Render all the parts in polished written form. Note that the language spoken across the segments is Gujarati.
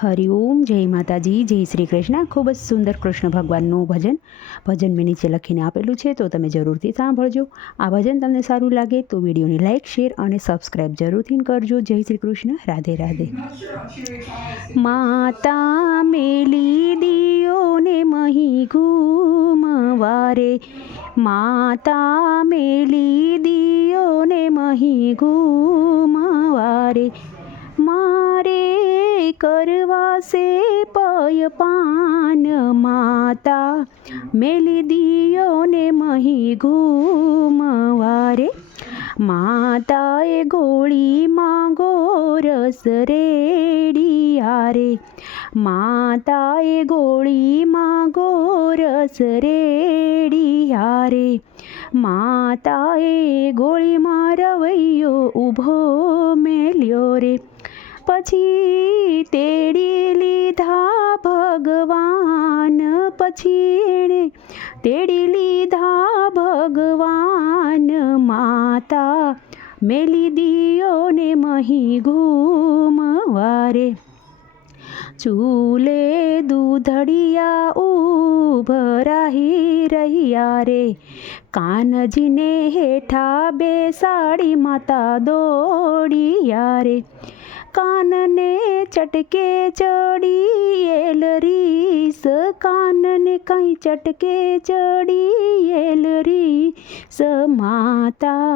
હરિઓમ, જય માતાજી, જય શ્રી કૃષ્ણ. ખૂબ જ સુંદર કૃષ્ણ ભગવાનનું ભજન મેં નીચે લખીને આપેલું છે, તો તમે જરૂરથી સાંભળજો. આ ભજન તમને સારું લાગે તો વિડીયોને લાઇક, શેર અને સબસ્ક્રાઈબ જરૂરથી કરજો. જય શ્રી કૃષ્ણ. રાધે રાધે. માતા મેલી દિયોને મહી ઘૂમવારે, માતા મેલી દિયોને મહી ઘૂમવારે, મારે કરવા સે પયપાન, માતા મેલી દિયોને મહી ઘૂમવારે, માતાએ ગોળીમાં ગોરસ રેડિયા રે, માતાએ ગોળીમાં ગોરસ રેડિયા રે, માતાએ ગોળીમાં રવૈયો ઊભો મેલ્યો રે, પછી તેડી લીધા ભગવાન, પછી એણે તેડી લીધા ભગવાન, માતા મેલી દિયોને મહી ઘૂમવારે, ચૂલે દૂધડિયા ઉભરાહી રહ્યા રે, કાનજીને હેઠા બેસાડી માતા દોડિયા રે, કાનને ચટકે ચડી એલ રીસ, કાનને કઈ ચટકે ચડી એલ રીસ, માતા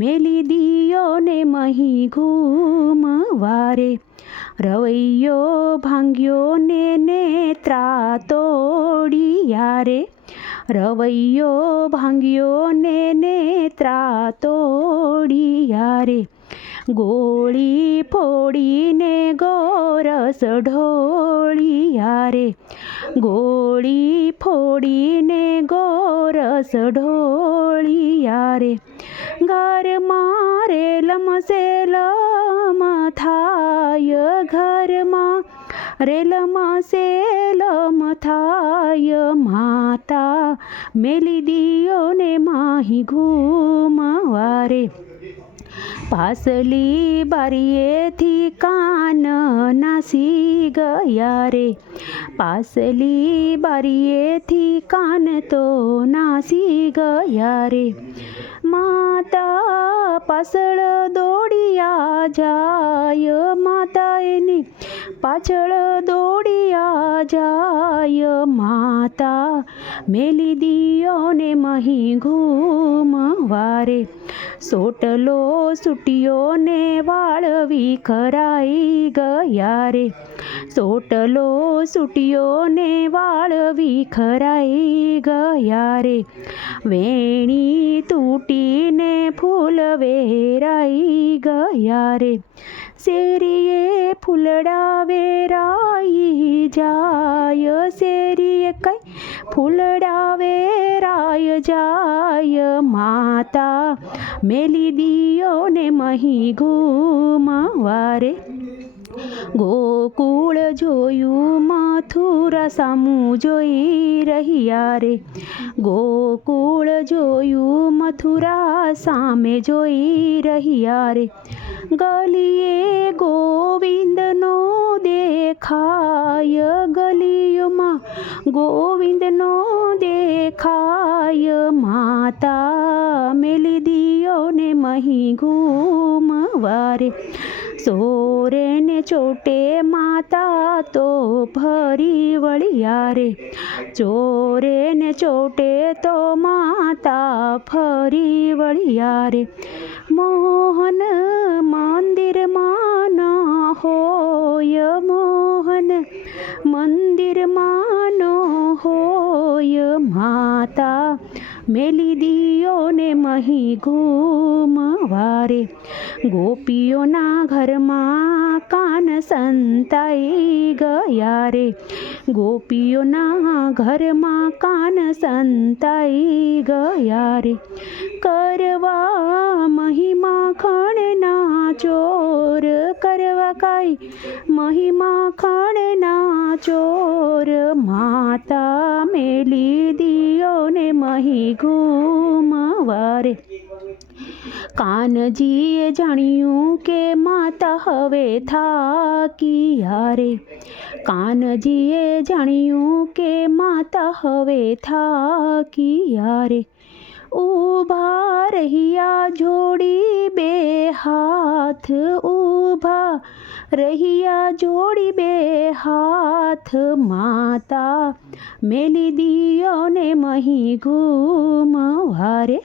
મેલી દિયોને મહી ઘૂમવારે, રવૈયો ભાંગ્યો ને નેત્રા તોડિયા રે, રવૈયો ભાંગ્યો ને નેત્રા તોડિયા રે, ગોળી ફોડીને ગોરસ ઢોળિયા રે, ગોળી ફોડીને ગોરસ ઢોળિયા રે, ઘરમાં રેલમ સેલમ થાય, ઘરમાં રેલમ સેલમ થાય, માતા મેલી દિયોને માહી ઘૂમવારે, પાસલી બારીએથી કાન નાસી ગયા રે, પાસલી બારીએથી કાન તો નાસી ગયા રે, માતા પાછળ દોડિયા જાય, માતા એની પાછળ દોડિયા જાય, માતા મેલી દિયોને મહી ઘૂમવારે, સોટલો સૂટ્યો ને વાળ વિખરાઈ ગયા રે, સોટલો સૂટ્યો ને વાળ વિખરાઈ ગયા રે, વેણી તૂટીને ફૂલ વેરાઈ ગયા રે, શેરીએ ફૂલડા વેરાઈ જાય, શેરીએ કઈ ફૂલડા વેરાય જાય, માતા મેલી દિયોને મહી ઘૂમવારે, ગોકુળ જોયું મથુરા સામું જોઈ રહ્યા રે, ગોકુળ જોયું મથુરા સામે જોઈ રહ્યા રે, ગલીએ ગોવિંદનો દેખાય, ગલીઓમાં ગોવિંદનો દેખાય, માતા મેલી દિયોને મહી ઘૂમવારે, સોરે ને ચોટે માતા તો ફરી વળિયા રે, ચોરે ને ચોટે તો માતા ફરી વળિયા રે, મોહન મંદિરમાં ન હોય, મોહન મંદિરમાં ન હોય, માતા મેલી દિયોને મહી ઘૂમવારે, ગોપીઓના ઘરમાં કાન સંતાઈ ગયા રે, ગોપીઓના ઘરમાં કાન સંતાઈ ગયા રે, કરવા મહિમા ખણના ચોર, કરવા કાંઈ મહિમા ખણના ચોર, માતા મેલી દિયોને મહી ઘૂમવારે, કાનજીએ જાણ્યું કે માતા હવે થાક્યા રે. કાનજીએ જાણ્યું કે માતા હવે થાક્યા રે. ઊભા રહ્યા જોડી બે હાથ, ઊભા રહ્યા જોડી બે હાથ, માતા મેલી દિયોને મહી ઘૂમવા રે.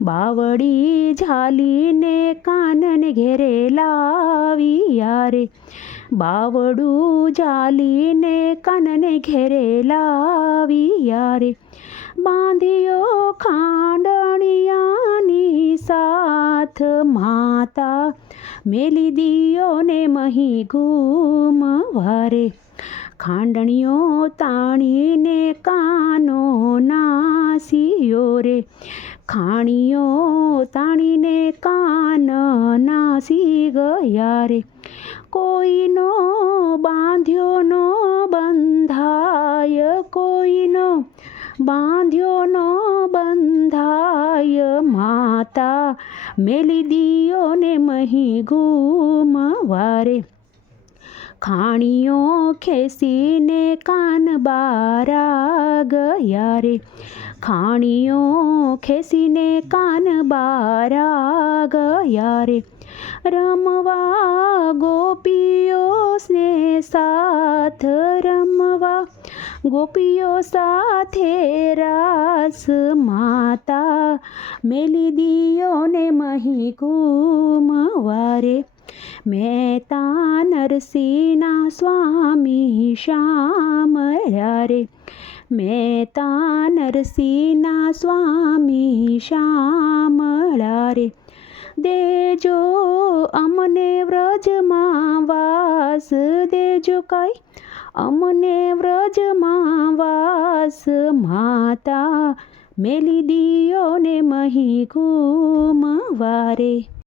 બાવડી ઝાલીને કાનને ઘેરે લાવ્યા રે. બાવડું ઝાલીને કાનને ઘેરે લાવ્યા રે. બાંધ્યો ખાંડણિયાની સાથ, માતા મેલી દિયોને મહી ઘૂમવા રે. ખાંડણીઓ તાણીને કાનો નાસ્યો રે. ખાણીઓ તાણીને કાન નાસી ગયા રે. કોઈનો બાંધ્યો નો બંધાય, કોઈનો બાંધ્યો નો બંધાય, માતા મેલી દિયોને મહી ઘૂમવા રે. ખાણીઓ ખેંચીને કાન બારા ગયા રે. ખાણીઓ ખેંચીને કાન બારા ગયા રે. રમવા ગોપીઓ સ્નેહ સાથ, રમવા ગોપીઓ સાથે રાસ, માતા મેલી દિયોને મહી ઘૂમવા રે. મહેતા નરસિંહના સ્વામી શ્યામળા રે. મહેતા નરસિંહના સ્વામી શ્યામળા રે. દેજો અમને વ્રજમાં વાસ, દેજો કાંઈ અમને વ્રજમાં વાસ, માતા મેલી દિયોને મહી ઘૂમવા રે.